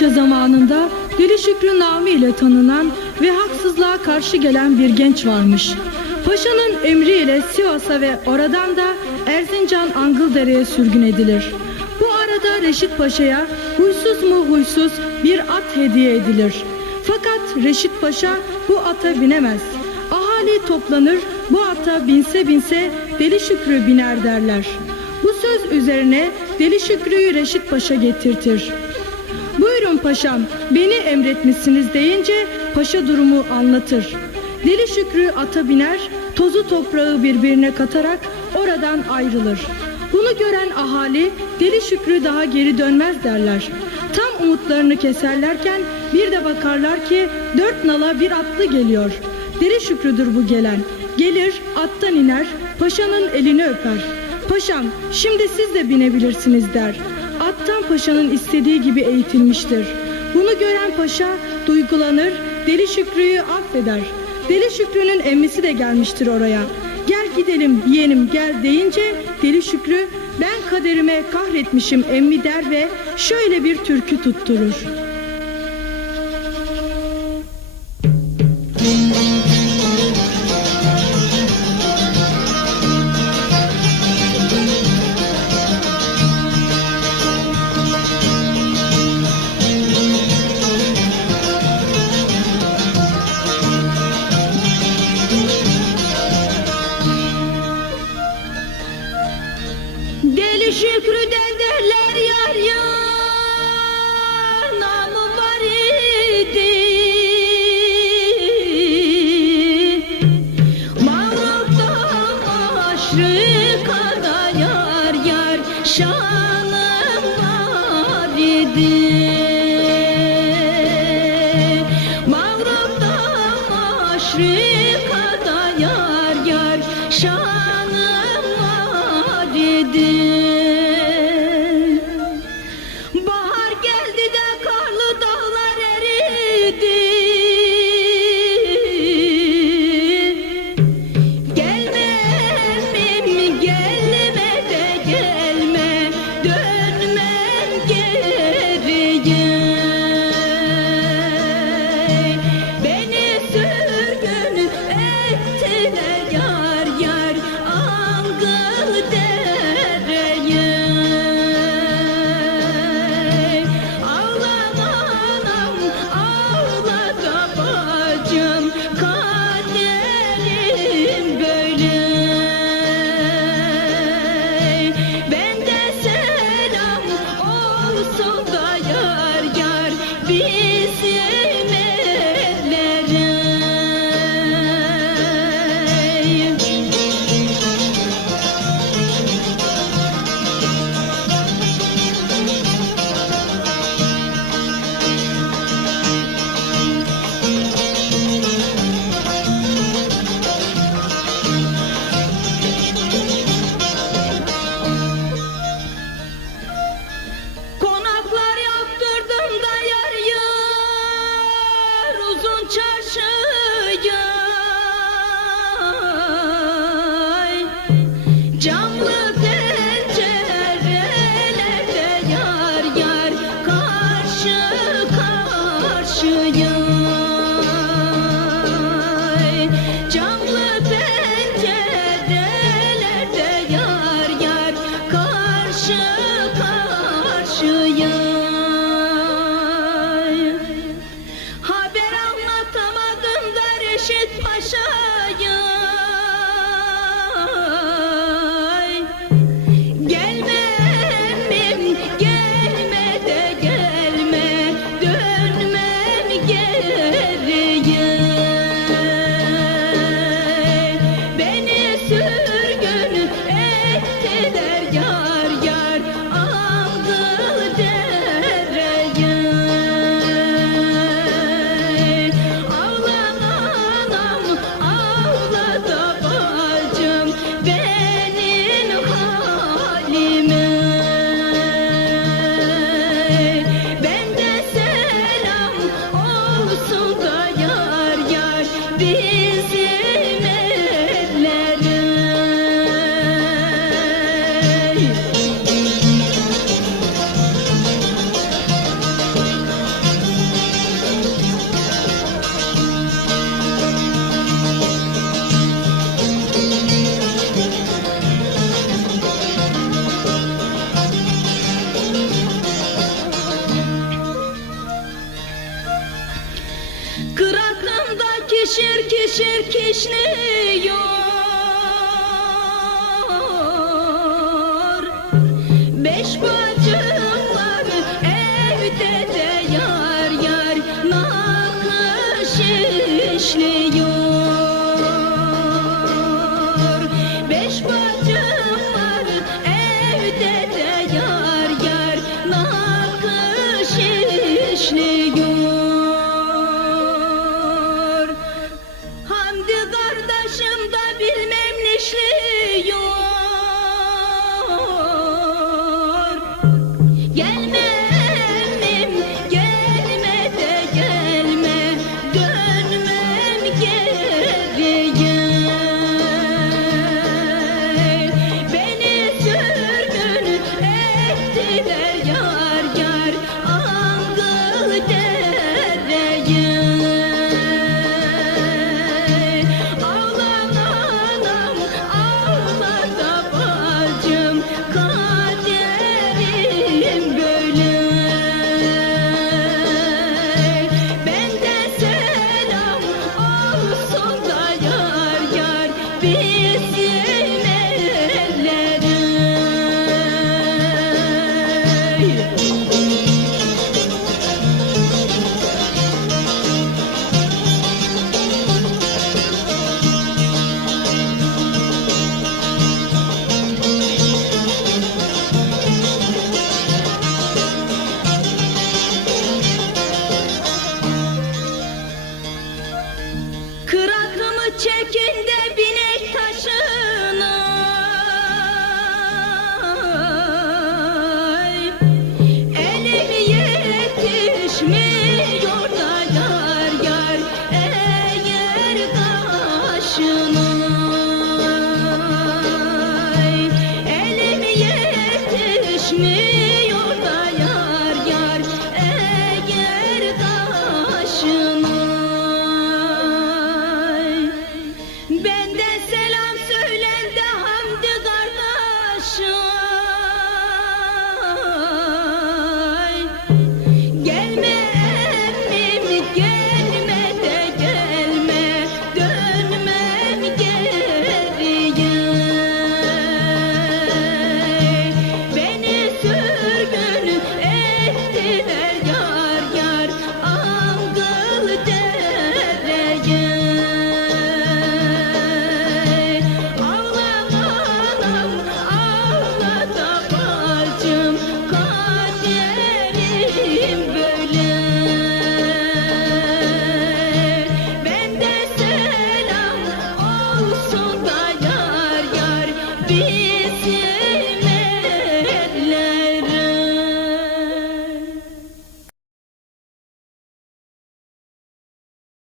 Paşa zamanında Deli Şükrü Nami ile tanınan ve haksızlığa karşı gelen bir genç varmış. Paşanın emriyle Sivas'a ve oradan da Erzincan Angıldere'ye sürgün edilir. Bu arada Reşit Paşa'ya huysuz mu huysuz bir at hediye edilir. Fakat Reşit Paşa bu ata binemez. Ahali toplanır, bu ata binse binse Deli Şükrü biner derler. Bu söz üzerine Deli Şükrü'yü Reşit Paşa getirtir. Buyurun paşam, beni emretmişsiniz deyince paşa durumu anlatır. Deli Şükrü ata biner, tozu toprağı birbirine katarak oradan ayrılır. Bunu gören ahali Deli Şükrü daha geri dönmez derler. Tam umutlarını keserlerken bir de bakarlar ki dört nala bir atlı geliyor. Deli Şükrü'dür bu gelen. Gelir, attan iner, paşanın elini öper. Paşam, şimdi siz de binebilirsiniz der. Paşanın istediği gibi eğitilmiştir. Bunu gören paşa duygulanır, Deli Şükrü'yü affeder. Deli Şükrü'nün emmisi de gelmiştir oraya. Gel gidelim yeğenim gel deyince Deli Şükrü ben kaderime kahretmişim emmi der ve şöyle bir türkü tutturur. Deli Şükrü'den derler yar yar namı var idi. Mağruptan aşrıkada yar yar şanım var idi şirki şirkişliyor Beş bacım var evde de yar yar nakış işliyor.